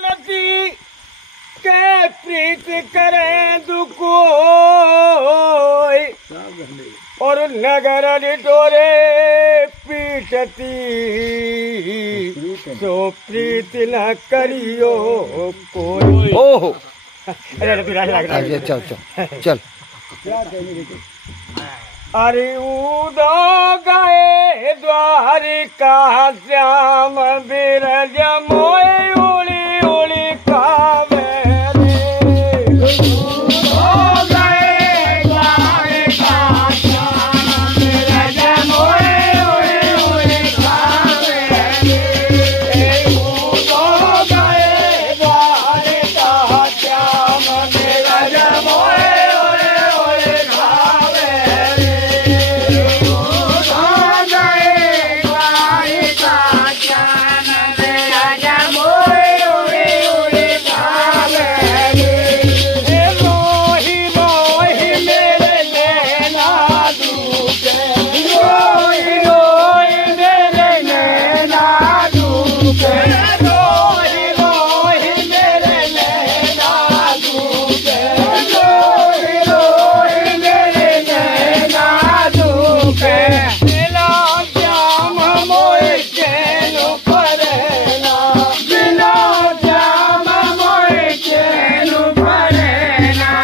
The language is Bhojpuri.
નથી કે પ્રીત કરે દુકોય और नगर टोरे पीटती सो प्रीत न करियो कोई। ओहो अरे चल चल चल अरे उदो गए द्वारिका श्याम बिरज मोय